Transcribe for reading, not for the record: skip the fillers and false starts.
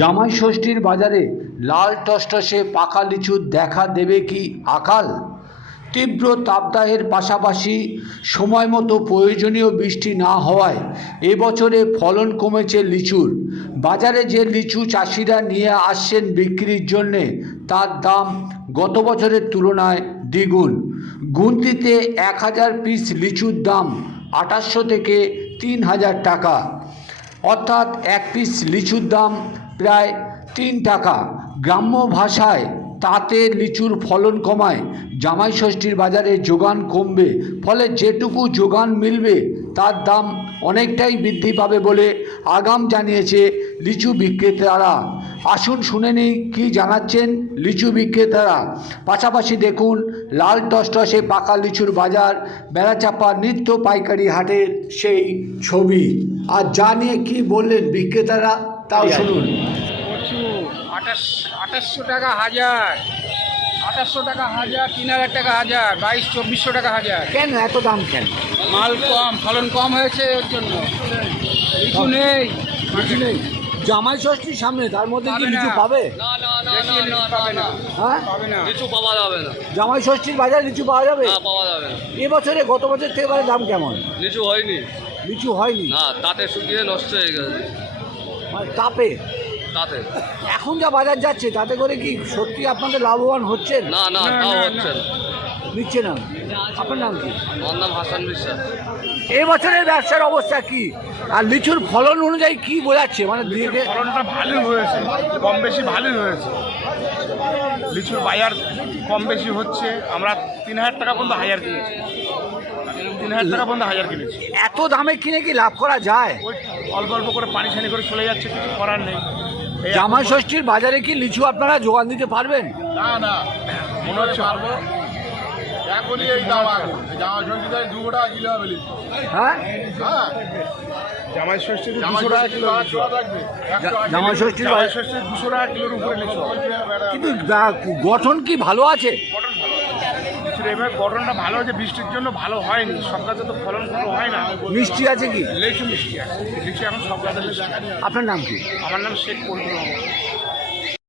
জামাই ষষ্ঠীর বাজারে লাল টসটসে পাকা লিচুর দেখা দেবে কি আকাল? তীব্র তাপদাহের পাশাপাশি সময়মতো প্রয়োজনীয় বৃষ্টি না হওয়ায় এবছরে ফলন কমেছে লিচুর। বাজারে যে লিচু চাষিরা নিয়ে আসছেন বিক্রির জন্যে তার দাম গত বছরের তুলনায় দ্বিগুণ। গুনতিতে 1000 পিস লিচুর দাম 2800 থেকে 3000 টাকা, অর্থাৎ এক পিস লিচুর দাম প্রায় 3 টাকা। গ্রাম্য ভাষায় তাতে লিচুর ফলন কমায় জামাই ষষ্ঠীর বাজারে যোগান কমবে, ফলে যেটুকু যোগান মিলবে তার দাম অনেকটাই বৃদ্ধি পাবে বলে আগাম জানিয়েছে লিচু বিক্রেতারা। আসুন শুনে নিই কী জানাচ্ছেন লিচু বিক্রেতারা। পাশাপাশি দেখুন লাল টসটসে পাকা লিচুর বাজার বেড়াচাপা নিত্য পাইকারি হাটের সেই ছবি। আর যা নিয়ে কী বললেন বিক্রেতারা তাও শুনুন। 2800 টাকা হাজার, 2800 টাকা হাজার, 3000 টাকা হাজার, 2200-2400 টাকা হাজার। কেন এত দাম কেন? মাল কম, ফলন কম হয়েছে ওর জন্য। লিচু নেই, লিচু নেই। জামাই ষষ্ঠীর সামনে, তার মধ্যে কি লিচু পাবে? বেশি লিচু পাবে না, হ্যাঁ, পাবে না। লিচু পাওয়া যাবে না। জামাই ষষ্ঠীর বাজারে লিচু পাওয়া যাবে? না, পাওয়া যাবে না। এবছরে গত বছর থেকে এবারে দাম কেমন? লিচু হয়নি। লিচু হয়নি, না, তাতে শুকিয়ে নষ্ট হয়ে গেছে। মানে তাপে। তাতে এখন যা বাজার যাচ্ছে তাতে করে কি সত্যি আপনাদের লাভবান হচ্ছেন? না না, তাও হচ্ছে না। নিচ্ছে না। আপনার নাম কি? আমার নাম হাসান বিশ্বাস। এবছরের ব্যবসার অবস্থা কি আর লিচুর ফলন অনুযায়ী কি বোঝাচ্ছে? মানে ফলনটা ভালোই হয়েছে, কম বেশি ভালোই হয়েছে। লিচুর বাজার কম বেশি হচ্ছে। আমরা 3000 টাকা পর্যন্ত হাজার কিনেছি, 3000 টাকা পর্যন্ত হাজার কিনেছি। এত দামে কিনে কি লাভ করা যায়? ওই অল্প অল্প করে পানি ছানি করে চলে যাচ্ছে, কিছু করার নেই। এই জামাই ষষ্ঠীর বাজারে কি লিচু আপনারা যোগান দিতে পারবেন? না না, মনে হচ্ছে পারবো। এখনই এই দাম আছে, জামাই ষষ্ঠীতে 2 টাকা কিলো হবে লিচু। হ্যাঁ, জামাই ষষ্ঠীতে 200 টাকা কিলো লিচু। জামাই ষষ্ঠীর জামাই ষষ্ঠীতে 200 টাকা কিলোর উপরে লিচু। কিন্তু গঠন কি ভালো আছে? গঠন ভালো, লিচুর এবার গঠনটা ভালো হয়েছে। বৃষ্টির জন্য ভালো হয়নি, সব গাছে তো ফলন ভালো হয় না। মিষ্টি আছে কি? লিচু মিষ্টি আছে, লিচু এখন সব গাছে মিষ্টি। আপনার নাম কি? আমার নাম শেখ পল্টু রহমান।